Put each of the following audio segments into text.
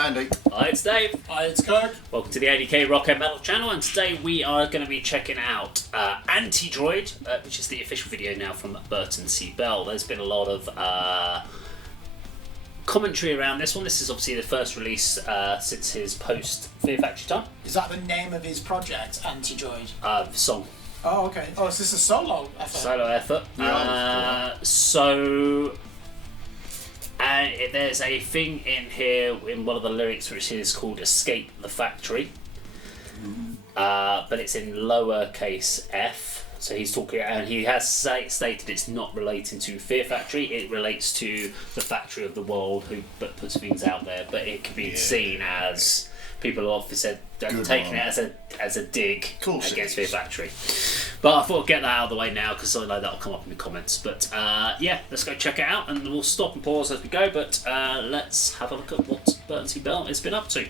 Andy. Hi, it's Dave. Hi, it's Kirk. Welcome to the A.D.K Rock and Metal channel, and today we are going to be checking out Anti-droid, which is the official video now from Burton C. Bell. There's been a lot of commentary around this one. This is obviously the first release since his post-Fear Factory time. Is that the name of his project, Anti-droid? Song. Oh, okay. Oh, is this a solo effort? Solo effort. Yeah, There's a thing in here in one of the lyrics which is called "Escape the Factory," but it's in lowercase f. So he's talking, and he has stated it's not relating to Fear Factory. It relates to the factory of the world who puts things out there. But it can be seen as people have often said taking it as a dig against Fear Factory. But I thought I'd get that out of the way now because I know that'll come up in the comments. But let's go check it out, and we'll stop and pause as we go. But let's have a look at what Burton C. Bell has been up to.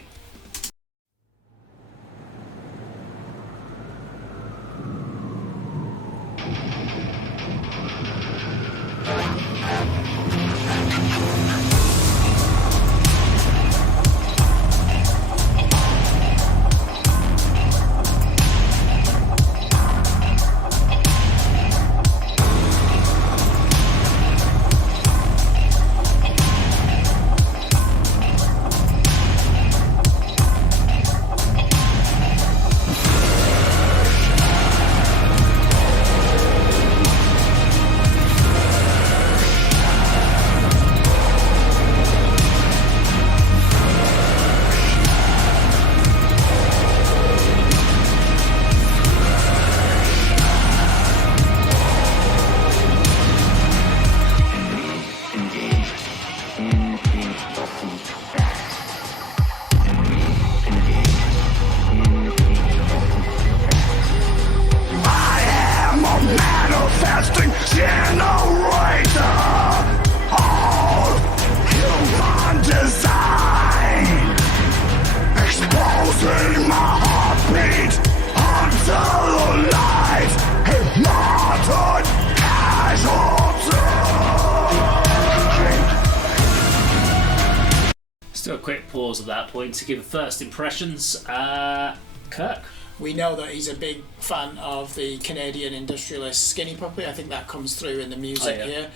Still a quick pause at that point to give first impressions. Kirk? We know that he's a big fan of the Canadian industrialist Skinny Puppy. I think that comes through in the music here.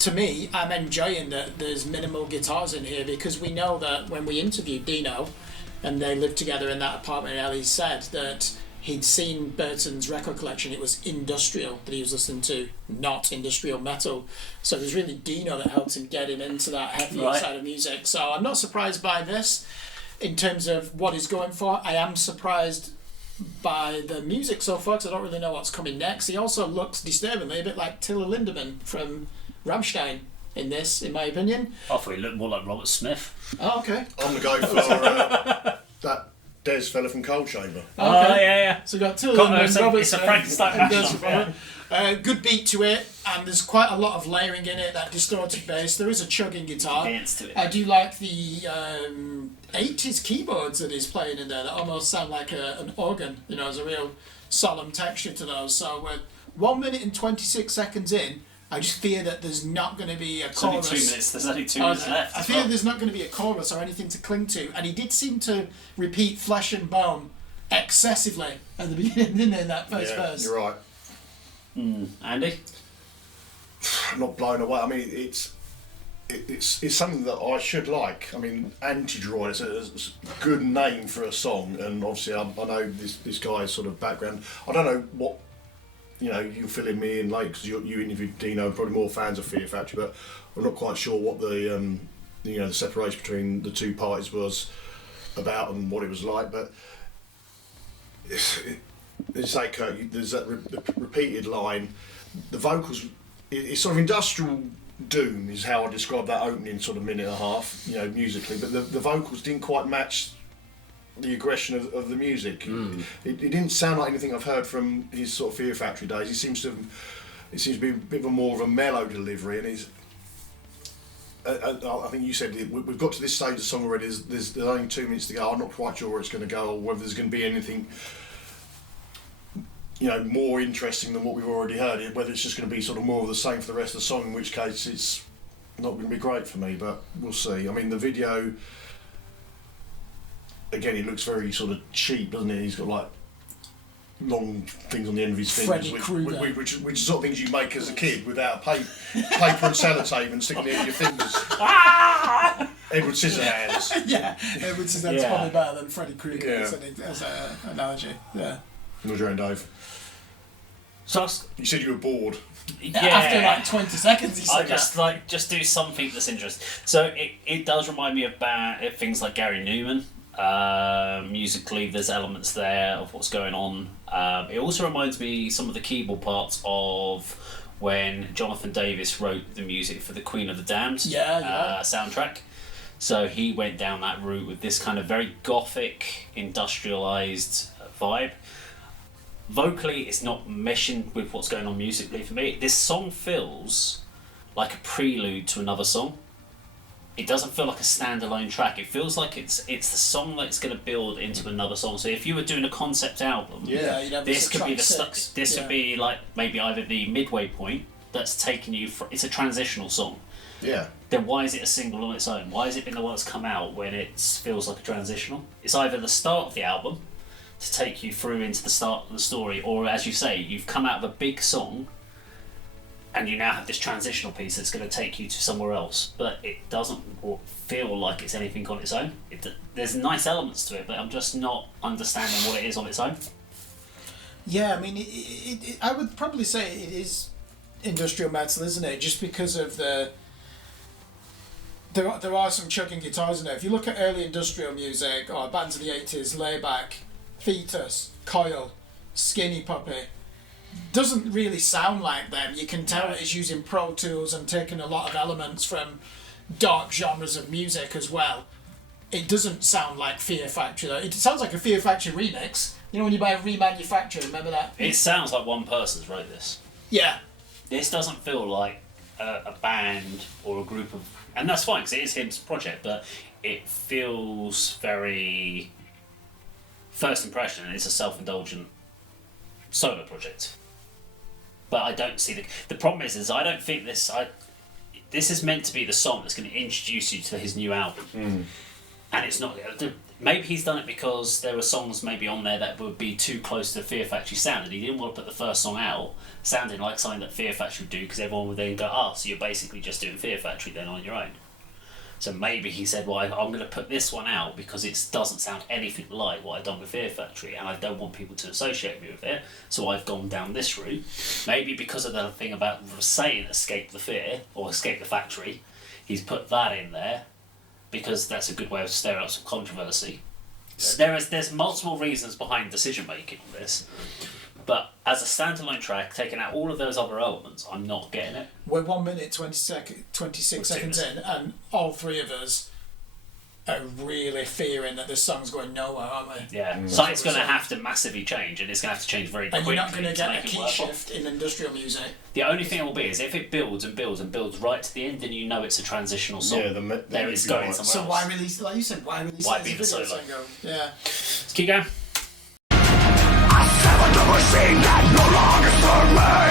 To me, I'm enjoying that there's minimal guitars in here because we know that when we interviewed Dino and they lived together in that apartment, Ellie said that he'd seen Burton's record collection. It was industrial that he was listening to, not industrial metal. So it was really Dino that helped him get him into that heavier side of music. So I'm not surprised by this in terms of what he's going for. I am surprised by the music so far because I don't really know what's coming next. He also looks disturbingly a bit like Tiller Lindemann from Rammstein in this, in my opinion. I thought he looked more like Robert Smith. Oh, okay. I'm going to go for that Des fella from Cold Chamber. Okay. So we've got Tiller Lindemann, Robert it's a Smith, Frankenstein and mashup. good beat to it, and there's quite a lot of layering in it, that distorted bass. There is a chugging guitar. Dance to it. I do like the 80s keyboards that he's playing in there that almost sound like an organ. You know, there's a real solemn texture to those. So we're 1 minute and 26 seconds in. I just fear that there's not going to be a chorus. There's only 2 minutes left. I fear there's not going to be a chorus or anything to cling to. And he did seem to repeat Flesh and Bone excessively at the beginning, didn't he, in that first verse? You're right. Andy? I'm not blown away. I mean, it's something that I should like. I mean, Anti-droid is a good name for a song, and obviously I know this guy's sort of background. I don't know what, you're filling me in late because you interviewed Dino, probably more fans of Fear Factory, but I'm not quite sure what the the separation between the two parties was about and what it was like. But it's like there's that repeated line, the vocals. It's sort of industrial doom is how I describe that opening sort of minute and a half, musically. But the vocals didn't quite match the aggression of the music. It didn't sound like anything I've heard from his sort of Fear Factory days. It seems to be a bit more of a mellow delivery, and he's. I think you said we've got to this stage of the song already. There's only 2 minutes to go. I'm not quite sure where it's going to go or whether there's going to be anything more interesting than what we've already heard, whether it's just going to be sort of more of the same for the rest of the song, in which case it's not going to be great for me, but we'll see. I mean, the video again, it looks very sort of cheap, doesn't it? He's got like long things on the end of his fingers, which sort of things you make as a kid without paper and sellotape and sticking it in your fingers. Edward Scissorhands. Yeah, Edward Scissorhands probably better than Freddy Krueger as an analogy. Yeah. What was your own, Dave? So you said you were bored. Yeah. After like 20 seconds, he said just do something that's interesting. So it does remind me of things like Gary Newman. Musically, there's elements there of what's going on. It also reminds me some of the keyboard parts of when Jonathan Davis wrote the music for the Queen of the Damned soundtrack. So he went down that route with this kind of very gothic, industrialized vibe. Vocally, it's not meshing with what's going on musically for me. This song feels like a prelude to another song. It doesn't feel like a standalone track. It feels like it's the song that's going to build into another song. So if you were doing a concept album, this could be this would be like maybe either the midway point that's taking you for. It's a transitional song. Yeah. Then why is it a single on its own? Why has it been the one that's come out when it feels like a transitional? It's either the start of the album to take you through into the start of the story, or as you say, you've come out of a big song and you now have this transitional piece that's going to take you to somewhere else, but it doesn't feel like it's anything on its own. There's nice elements to it, but I'm just not understanding what it is on its own. Yeah, I mean, I would probably say it is industrial metal, isn't it? Just because of there are some chugging guitars in there. If you look at early industrial music, or bands of the 80s, Layback, Fetus, Coil, Skinny Puppy, doesn't really sound like them. You can tell it's using Pro Tools and taking a lot of elements from dark genres of music as well. It doesn't sound like Fear Factory though. It sounds like a Fear Factory remix. You know when you buy a remanufactured, remember that? It sounds like one person's wrote this. Yeah. This doesn't feel like a band or a group of... And that's fine, because it is his project, but it feels very... First impression, it's a self-indulgent solo project. But I don't see the problem is I don't think this is meant to be the song that's going to introduce you to his new album. And it's not. Maybe he's done it because there were songs maybe on there that would be too close to the Fear Factory sound, and he didn't want to put the first song out sounding like something that Fear Factory would do, because everyone would then go, so you're basically just doing Fear Factory then on your own. So maybe he said, well, I'm going to put this one out because it doesn't sound anything like what I've done with Fear Factory, and I don't want people to associate me with it, so I've gone down this route. Maybe because of the thing about saying Escape the Fear, or Escape the Factory, he's put that in there, because that's a good way of stirring up some controversy. There's multiple reasons behind decision making on this, but as a standalone track, taking out all of those other elements, I'm not getting it. We're 1 minute 26 seconds in, and all three of us are really fearing that this song's going nowhere, aren't we? Yeah, something's going to have to massively change, and it's going to have to change very quickly. And you're not going to get a key shift in industrial music. The only thing it will be is if it builds and builds and builds right to the end, then you know it's a transitional song. Yeah, there it's going somewhere else. So why release, like you said, why release it be the solo? Yeah. Let's keep going. I severed the machine that no longer served me.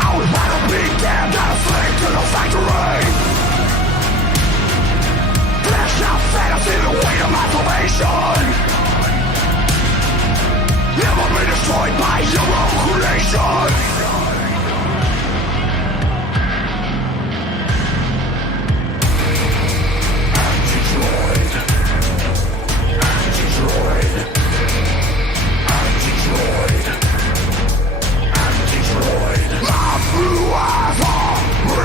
I would rather be damned than a slave to the factory. Flesh out fantasy, the weight of my salvation. Never be destroyed by your own creation. Anti-droid. Anti-droid. Anti-droid. Anti-droid. My blue eyes are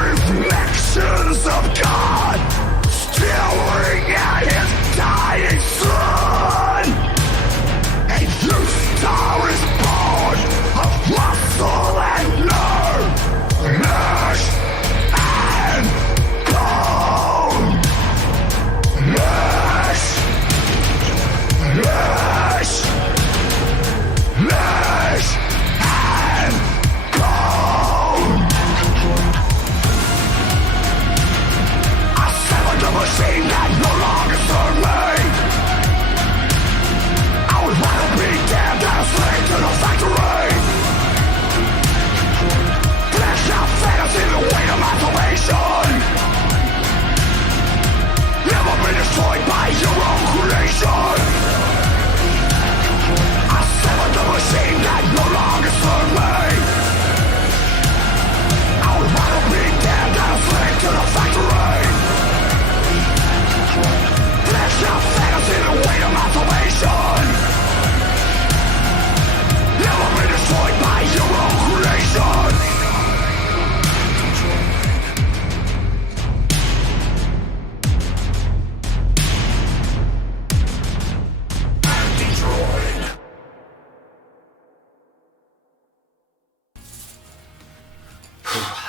reflections of God, staring at his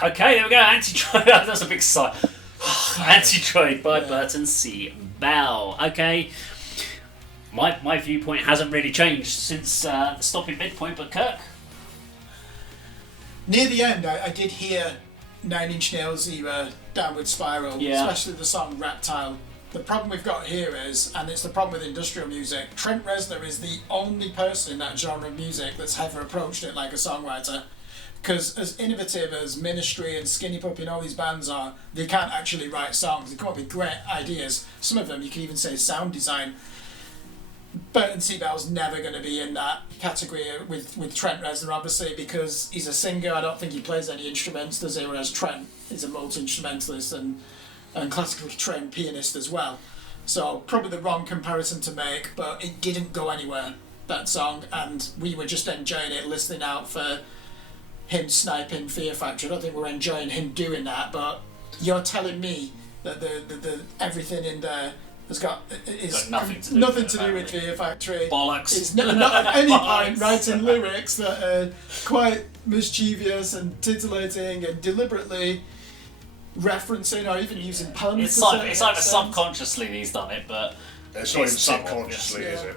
Okay, there we go. Anti-droid. That's a big sigh. Anti-droid by Burton C. Bell. Okay. My viewpoint hasn't really changed since the stopping midpoint, but Kirk? Near the end, I did hear Nine Inch Nails era Downward Spiral, especially the song Reptile. The problem we've got here is, and it's the problem with industrial music, Trent Reznor is the only person in that genre of music that's ever approached it like a songwriter. Because as innovative as Ministry and Skinny Puppy and all these bands are, they can't actually write songs. They come up with great ideas. Some of them, you can even say sound design. Burton C. Bell's never going to be in that category with Trent Reznor, obviously, because he's a singer. I don't think he plays any instruments, does he? Whereas Trent is a multi-instrumentalist and classically trained pianist as well. So probably the wrong comparison to make, but it didn't go anywhere, that song, and we were just enjoying it, listening out for him sniping Fear Factory. I don't think we're enjoying him doing that, but you're telling me that the everything in there has got nothing to do with Fear Factory. Bollocks. It's not at any point writing lyrics that are quite mischievous and titillating and deliberately referencing or even using puns. It's either subconsciously he's done it, but it's not even subconsciously, is it?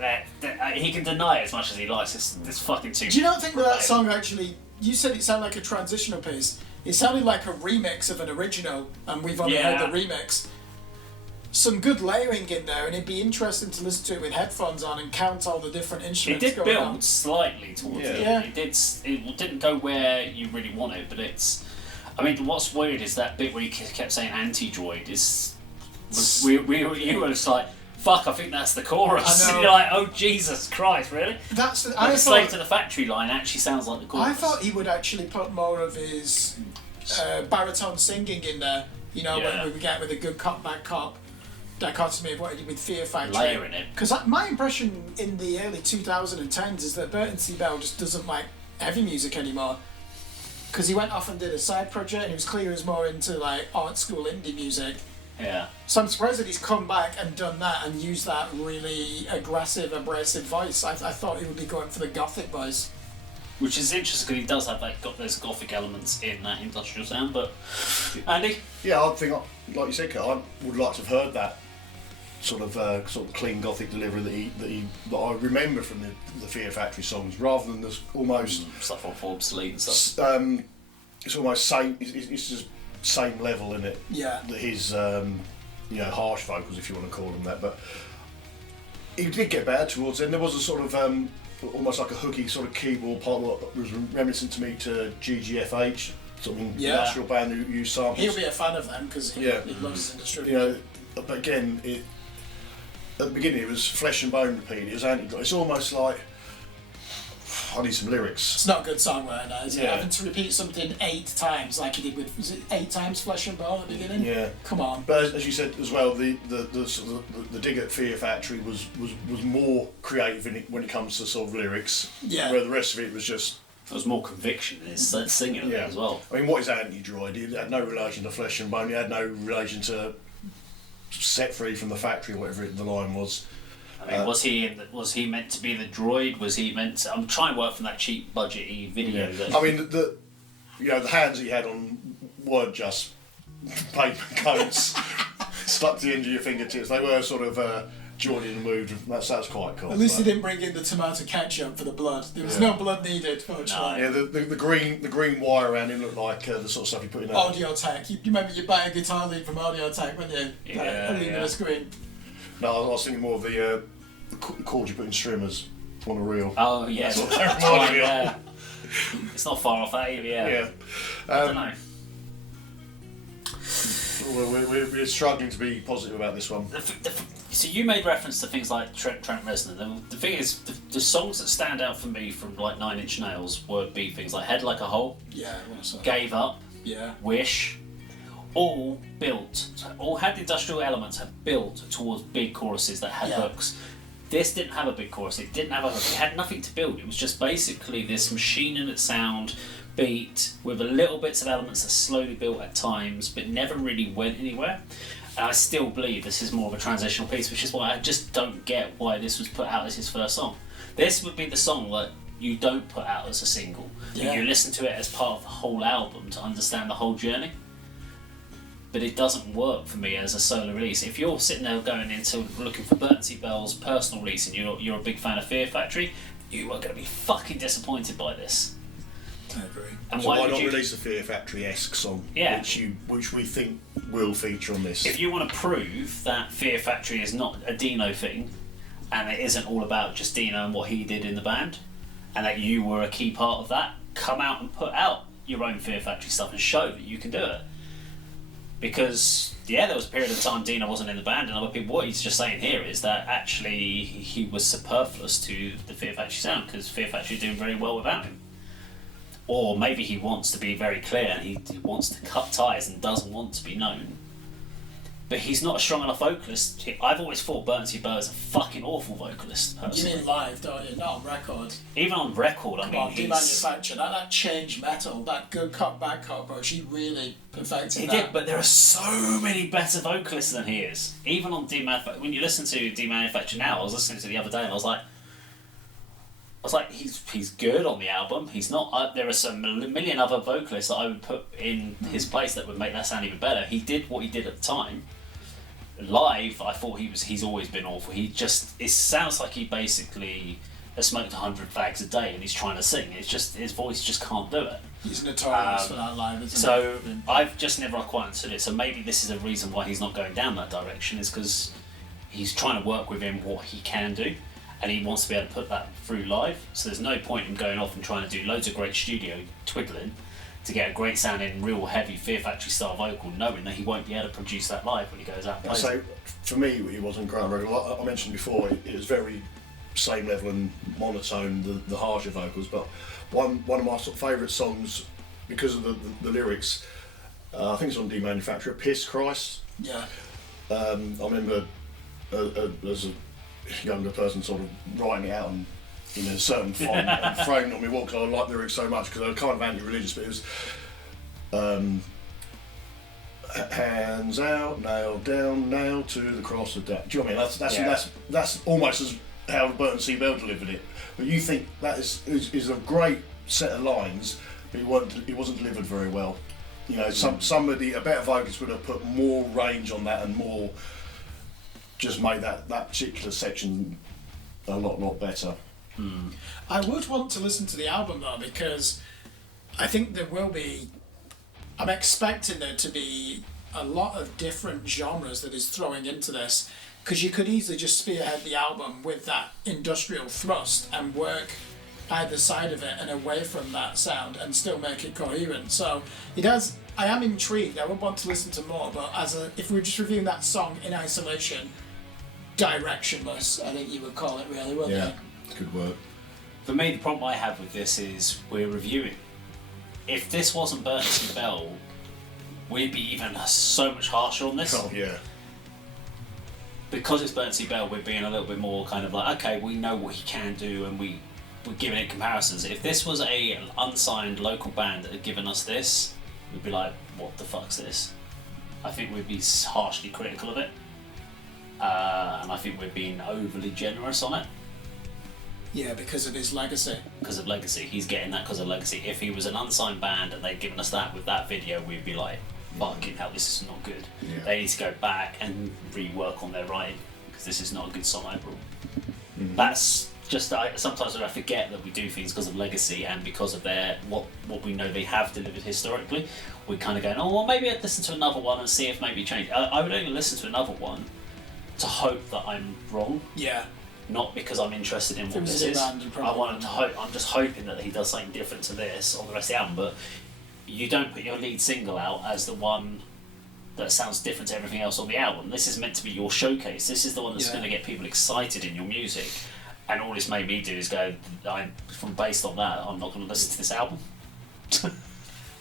He can deny it as much as he likes. It's fucking too. Do you not think that song actually? You said it sounded like a transitional piece. It sounded like a remix of an original, and we've only heard the remix. Some good layering in there, and it'd be interesting to listen to it with headphones on and count all the different instruments. It did build slightly towards it. Yeah. It didn't go where you really want it, but it's. I mean, what's weird is that bit where you kept saying anti-droid you were just like, fuck, I think that's the chorus. I know. And you're like, oh Jesus Christ, really? That's the Slave to the Factory line actually sounds like the chorus. I thought he would actually put more of his baritone singing in there. You know, when we get with a good cop bad cop dichotomy of what he did with Fear Factory. Layering it. Because my impression in the early 2010s is that Burton C. Bell just doesn't like heavy music anymore. Because he went off and did a side project, and it was clear he was more into like art school indie music. Yeah. So I'm surprised that he's come back and done that and used that really aggressive, abrasive voice. I thought he would be going for the gothic voice. Which is interesting because he does have those gothic elements in that industrial sound. But Andy? Yeah, I think, like you said, I would like to have heard that sort of clean gothic delivery that I remember from the Fear Factory songs, rather than this almost stuff off obsolete and stuff. It's almost same. It's just same level in it. Yeah. That his harsh vocals, if you want to call them that, but he did get better towards it. And there was a sort of almost like a hooky sort of keyboard part that was reminiscent to me to GGFH, sort of industrial band who used samples. He'll be a fan of them because he loves his industry. You know, but again, at the beginning it was flesh and bone repeated. It was Anti-droid. It's almost like I need some lyrics. It's not a good songwriter now, is it? Having to repeat something 8 times like he did with, was it 8 times Flesh and Bone at the beginning? Yeah. Come on. But as you said as well, the dig at Fear Factory was more creative when it comes to sort of lyrics. Yeah. Where the rest of it was just. There was more conviction in his singing of it as well. I mean, what is Anti-droid? He had no relation to Flesh and Bone. He had no relation to Set Free from the Factory, whatever the line was. I mean, was he meant to be the droid? Was he meant to... I'm trying to work from that cheap budget-y video. Yeah. I mean, the hands he had on weren't just paper coats stuck to the end of your fingertips. They were sort of jointed and moved. That's quite cool. At least he didn't bring in the tomato ketchup for the blood. There was no blood needed, fortunately. Yeah, the green wire around it looked like the sort of stuff you put in. Audio-Tech. You remember you buy a guitar lead from Audio-Tech, when you? Yeah. A screen. No, I was thinking more of the cord you put in streamers on a reel. Oh yeah. That's what that reminded me of. It's not far off that either. Yeah. I don't know. We're struggling to be positive about this one. So you made reference to things like Trent Reznor. The thing is, the songs that stand out for me from like Nine Inch Nails would be things like Head Like a Hole, Gave Up, Wish, all had industrial elements, had built towards big choruses that had hooks. This didn't have a big chorus, it didn't have a hook, it had nothing to build. It was just basically this machine in its sound, beat, with a little bits of elements that slowly built at times, but never really went anywhere. And I still believe this is more of a transitional piece, which is why I just don't get why this was put out as his first song. This would be the song that you don't put out as a single. Yeah. You listen to it as part of the whole album to understand the whole journey. But it doesn't work for me as a solo release. If you're sitting there going into looking for Burton C. Bell's personal release and you're a big fan of Fear Factory, you are going to be fucking disappointed by this. I agree. And So why would not you, release a Fear Factory-esque song, Yeah. which we think will feature on this? if you want to prove that Fear Factory is not a Dino thing, and it isn't all about just Dino and what he did in the band, and that you were a key part of that, come out and put out your own Fear Factory stuff and show that you can do it. Because, yeah, there was a period of time Dino wasn't in the band, and other people, what he's just saying here is that actually he was superfluous to the Fear Factory sound, because Fear Factory are doing very well without him. Or maybe he wants to be very clear and he wants to cut ties and doesn't want to be known. But he's not a strong enough vocalist. I've always thought Burton C. Bell is a fucking awful vocalist, You personally. mean live, don't you? Not on record. Even on record, I Come mean, on, he's... demanufacture. That changed metal, that good cop, bad cop, bro. She really perfected He that. did, but there are so many better vocalists than he is. Even on Demanufacture, when you listen to Demanufacture now, I was listening to it the other day and I was like, he's good on the album. He's not. There are some million other vocalists that I would put in his place that would make that sound even better. He did what he did at the time. Live, I thought he's always been awful. It sounds like he basically has smoked 100 fags a day and he's trying to sing. It's just his voice just can't do it. He's notorious for that live, isn't So he? I've just never quite understood it. So maybe this is a reason why he's not going down that direction, is because he's trying to work with him what he can do, and he wants to be able to put that through live. So there's no point in going off and trying to do loads of great studio twiddling to get a great sounding, real heavy Fear Factory style vocal, knowing that he won't be able to produce that live when he goes out and plays. So for me, it wasn't great on record. Like I mentioned before, it was very same level and monotone, the harsher vocals. But one of my sort of favourite songs, because of the lyrics, I think it's on Demanufacture, Piss Christ. Yeah. I remember as a younger person sort of writing it out and in a certain font and throwing it on my wall because I like the lyrics so much, because I was kind of anti-religious, but it was hands out, nailed down, nailed to the cross of death. Do you know what I mean? That's almost as how Burton C. Bell delivered it. But you think that is a great set of lines, but it wasn't delivered very well. You know, somebody, a better vocalist would have put more range on that and more, just made that particular section a lot better. I would want to listen to the album though, because I think there will be, I'm expecting there to be a lot of different genres that is throwing into this, because you could easily just spearhead the album with that industrial thrust and work either side of it and away from that sound and still make it coherent. So it has, I am intrigued, I would want to listen to more, but if we were just reviewing that song in isolation, directionless, I think you would call it, really, wouldn't you? Good work. For me, the problem I have with this is we're reviewing. If this wasn't Burton C. Bell, we'd be even so much harsher on this. Oh yeah. Because it's Burton C. Bell, we're being a little bit more kind of like, okay, we know what he can do, and we're giving it comparisons. If this was an unsigned local band that had given us this, we'd be like, what the fuck's this? I think we'd be harshly critical of it. And I think we're being overly generous on it. Yeah, because of his legacy. Because of legacy. He's getting that because of legacy. If he was an unsigned band and they'd given us that with that video, we'd be like, fucking hell, this is not good. Yeah. They need to go back and rework on their writing, because this is not a good song overall. That's just, sometimes I forget that we do things because of legacy and because of what we know they have delivered historically. We kind of go, oh, well, maybe I'd listen to another one and see if maybe change. I would only listen to another one to hope that I'm wrong. Yeah. Not because I'm interested in what this is. I'm just hoping that he does something different to this on the rest of the album. But you don't put your lead single out as the one that sounds different to everything else on the album. This is meant to be your showcase. This is the one that's going to get people excited in your music. And all it's made me do is go, based on that, I'm not going to listen to this album.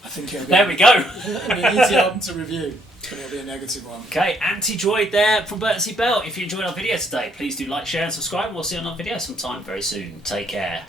I think there we go. It'll be an easy album to review, but it'll be a negative one. Okay, Anti-droid there from Burton C. Bell. If you enjoyed our video today, please do like, share and subscribe. We'll see you on our video sometime very soon. Take care.